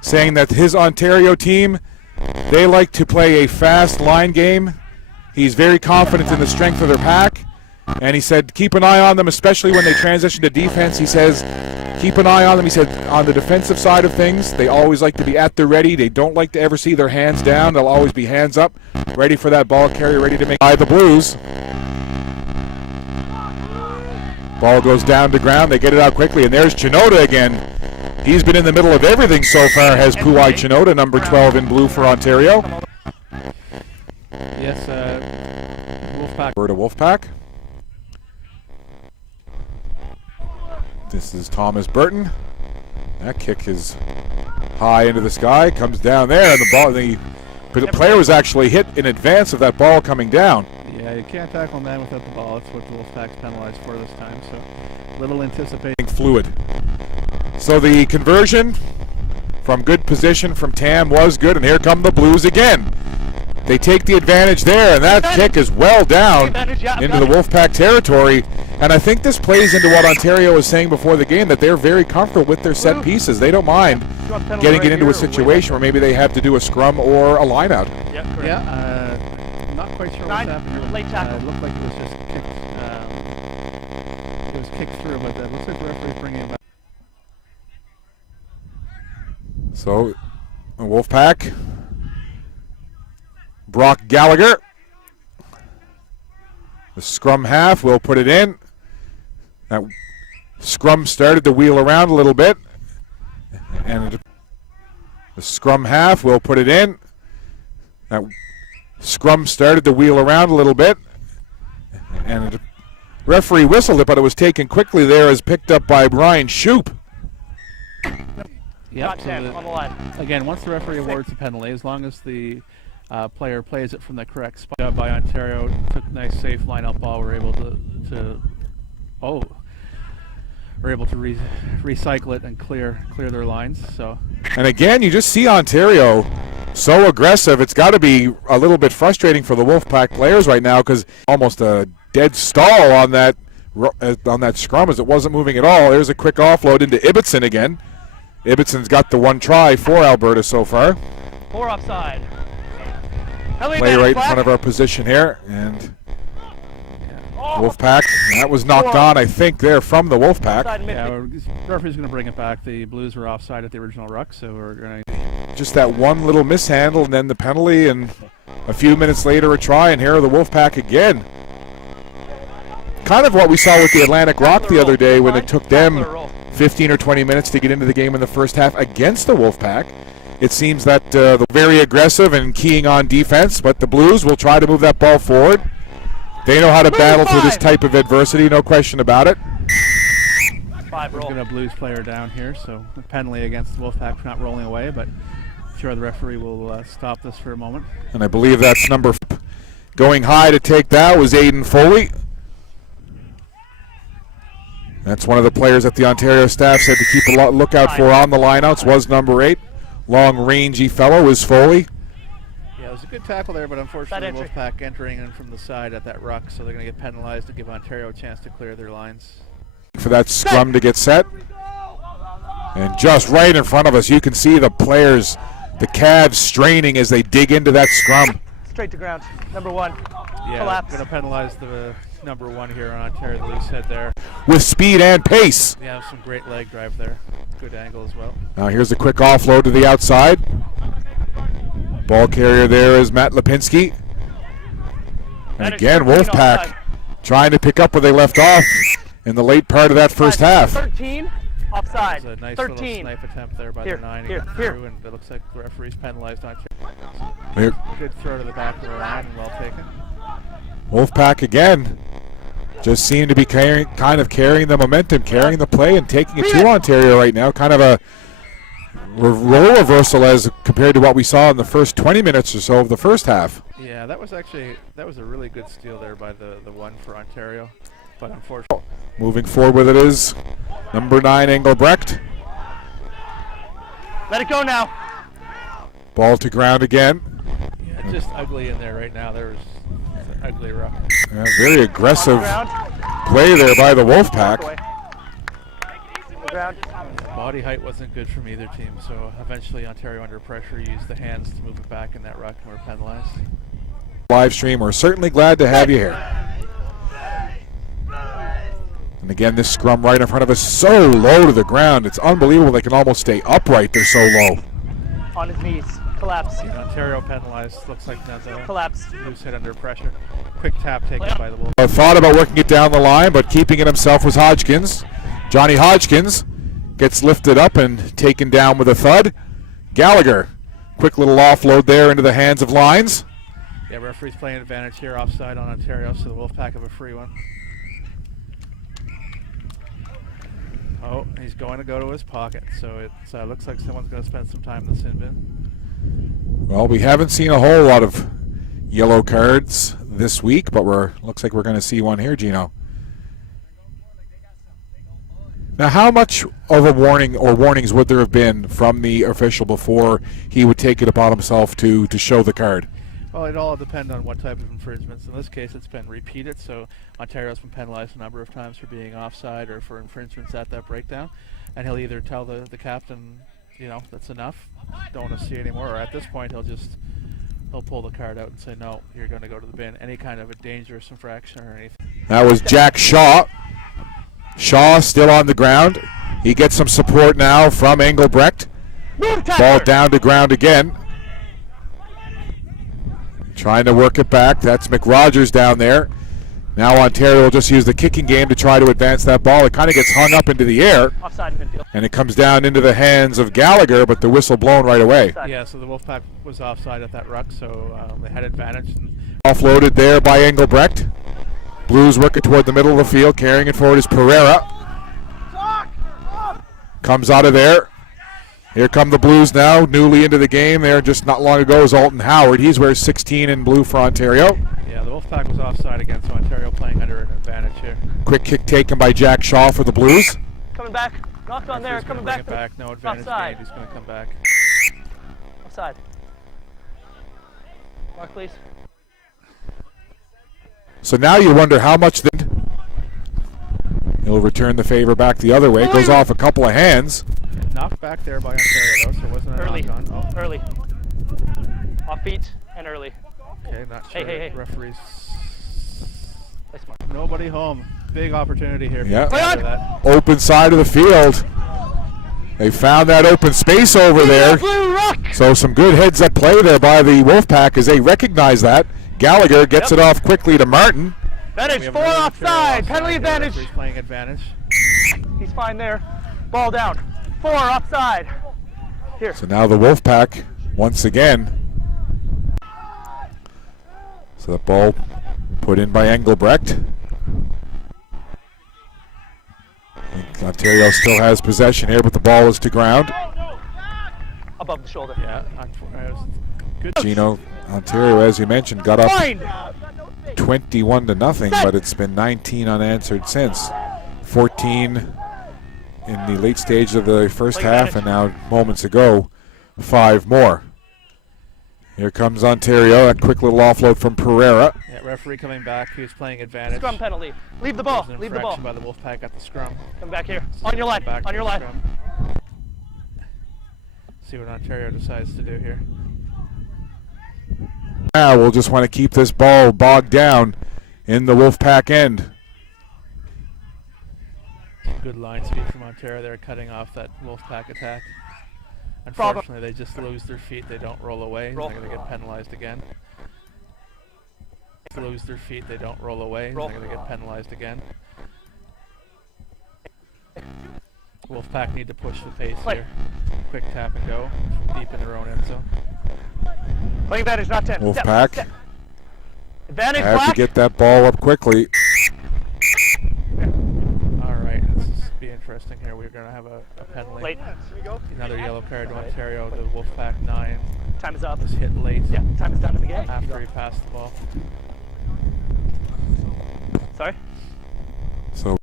saying that his Ontario team, they like to play a fast line game. He's very confident in the strength of their pack, and he said keep an eye on them, especially when they transition to defense. He says keep an eye on them. He said on the defensive side of things, they always like to be at the ready. They don't like to ever see their hands down. They'll always be hands up, ready for that ball carrier, ready to make by the Blues. Ball goes down to ground. They get it out quickly, and there's Chinoda again. He's been in the middle of everything so far, has Puai Chinoda, number 12 in blue for Ontario. Yes, Wolfpack. Alberta Wolfpack. This is Thomas Burton. That kick is high into the sky, comes down there, and the player was actually hit in advance of that ball coming down. Yeah, you can't tackle a man without the ball. That's what the Wolfpack's penalized for this time, so little anticipating. Fluid. So the conversion from good position from Tam was good, and here come the Blues again. They take the advantage there, and that kick is well down into the Wolfpack territory. And I think this plays into what Ontario was saying before the game, that they're very comfortable with their set pieces. They don't mind getting it into a situation where maybe they have to do a scrum or a line-out. Yeah, not quite sure what's happening. Late tackle. It looked like it was just kicked. It was kicked through, but it looks like the referee's bringing it back. So, Wolfpack, Brock Gallagher, the scrum half will put it in. That scrum started to wheel around a little bit, and the scrum half will put it in. That scrum started to wheel around a little bit, and the referee whistled it, but it was taken quickly there as picked up by Brian Shoup. Yep, so on the line. Again, once the referee awards the penalty, as long as the player plays it from the correct spot by Ontario, took a nice safe line-out ball, we're able to recycle it and clear their lines. So. And again, you just see Ontario so aggressive. It's got to be a little bit frustrating for the Wolfpack players right now, because almost a dead stall on that scrum as it wasn't moving at all. There's a quick offload into Ibbotson again. Ibbetson's got the one try for Alberta so far. 4 offside. Play right in front of our position here, and Wolfpack, that was knocked on, I think, there from the Wolfpack. Yeah, the referee's going to bring it back. The Blues were offside at the original ruck, so we're going to... Just that one little mishandle, and then the penalty, and a few minutes later a try, and here are the Wolfpack again. Kind of what we saw with the Atlantic Rock the other day when it took them 15 or 20 minutes to get into the game in the first half against the Wolfpack. It seems that they're very aggressive and keying on defense, but the Blues will try to move that ball forward. They know how to battle through this type of adversity, no question about it. We're going to Blues player down here, so a penalty against the Wolfpack for not rolling away, but I'm sure the referee will stop this for a moment. And I believe that's number going high to take that was Aiden Foley. That's one of the players that the Ontario staff said to keep a lookout for on the lineouts was number 8. Long, rangy fellow is Foley. Yeah, it was a good tackle there, but unfortunately Wolfpack entering in from the side at that ruck, so they're going to get penalized to give Ontario a chance to clear their lines. For that scrum to get set. And just right in front of us, you can see the players, the calves straining as they dig into that scrum. Straight to ground. Number 1. Yeah, collapse. Going to penalize the number 1 here on Ontario, the loose head there. With speed and pace. Yeah, some great leg drive there. Good angle as well. Now here's a quick offload to the outside. Ball carrier there is Matt Lipinski. And again, Wolfpack trying to pick up where they left off in the late part of that first half. 13 offside. It was a nice 13. little snipe attempt there by the 9. Here. And it looks like the referee's penalized Ontario. Good throw to the back of the line and well taken. Wolfpack again just seem to be kind of carrying the momentum, carrying the play, and taking it to Ontario right now. Kind of a role reversal as compared to what we saw in the first 20 minutes or so of the first half. Yeah, that was a really good steal there by the 1 for Ontario, but unfortunately. Moving forward with it is number 9 Engelbrecht. Let it go now. Ball to ground again. Yeah, just ugly in there right now. There's an ugly ruck. Yeah, very aggressive play there by the Wolfpack. ground. Body height wasn't good from either team, so eventually Ontario under pressure used the hands to move it back in that ruck and were penalized. Live stream, we're certainly glad to have you here. And again, this scrum right in front of us, so low to the ground. It's unbelievable they can almost stay upright. They're so low. On his knees. Collapse. Ontario penalized. Looks like that's a Collapse. loose hit under pressure. Quick tap taken by the Wolves. I thought about working it down the line, but keeping it himself was Hodgkins. Johnny Hodgkins gets lifted up and taken down with a thud. Gallagher, quick little offload there into the hands of Lines. Yeah, referee's playing advantage here, offside on Ontario, so the Wolfpack have a free one. Oh, he's going to go to his pocket, so it looks like someone's going to spend some time in the sin bin. Well, we haven't seen a whole lot of yellow cards this week, but looks like we're going to see one here, Gino. Now, how much of a warning or warnings would there have been from the official before he would take it upon himself to show the card? Well, it all depends on what type of infringements. In this case, it's been repeated, so Ontario's been penalized a number of times for being offside or for infringements at that breakdown. And he'll either tell the captain, you know, that's enough, don't want to see anymore, or at this point he'll pull the card out and say, no, you're going to go to the bin. Any kind of a dangerous infraction or anything. That was Jack Shaw. Shaw still on the ground. He gets some support now from Engelbrecht. Ball down to ground again. Trying to work it back. That's McRogers down there. Now Ontario will just use the kicking game to try to advance that ball. It kind of gets hung up into the air. Offside midfield. And it comes down into the hands of Gallagher, but the whistle blown right away. Yeah, so the Wolfpack was offside at that ruck, so they had advantage. Offloaded there by Engelbrecht. Blues work it toward the middle of the field. Carrying it forward is Pereira. Comes out of there. Here come the Blues now, newly into the game there just not long ago is Alton Howard. He's wears 16 in blue for Ontario. Yeah, the Wolfpack was offside again, so Ontario playing under an advantage here. Quick kick taken by Jack Shaw for the Blues. Coming back. Knocked on there. Coming back. Back. No advantage Offside. gained. He's going to come back. Offside. Mark, please. So now you wonder how much he'll return the favor back the other way. Goes off a couple of hands. Knocked back there by Ontario, though, so it wasn't an Early. knock on. Oh. Early. Off feet and early. Okay, not sure. Hey. Referees. Nice mark. Nobody home. Big opportunity here. Yeah. Play on! That. Open side of the field. They found that open space over there. Blue rock. So some good heads-up play there by the Wolfpack as they recognize that. Gallagher gets it off quickly to Martin. Advantage. 4 offside. Penalty advantage. Referee's playing advantage. He's fine there. Ball down. 4 offside. Here. So now the Wolfpack once again. So the ball put in by Engelbrecht. Ontario still has possession here, but the ball is to ground. Above the shoulder. Yeah, good. Gino, Ontario, as you mentioned, got up Fine. 21-0, but it's been 19 unanswered since. 14 in the late stage of the first half, and now moments ago, 5 more. Here comes Ontario, a quick little offload from Pereira. Yeah, referee coming back. He was playing advantage. Scrum penalty. Leave the ball. There's an Leave the ball. infraction by the Wolfpack at the scrum. Come back here. On your line. Back On to your the line. scrum. See what Ontario decides to do here. Now we'll just want to keep this ball bogged down in the Wolfpack end. Good line speed from Ontario. They're cutting off that Wolfpack attack. Unfortunately, they just lose their feet. They don't roll away. Roll. They're going to get penalized again. Lose their feet. They don't roll away. Roll. They're going to get penalized again. Wolfpack need to push the pace Play. here. Quick tap and go from deep in their own end zone. Playing advantage, not 10. Wolfpack Step. Advantage, have to black. get that ball up quickly. All right, this is be interesting here. We're going to have a penalty. Late. Another yellow card to Ontario. The Wolfpack 9 Time is up. was hit late Yeah, time is done in the game. after he passed the ball. Sorry? So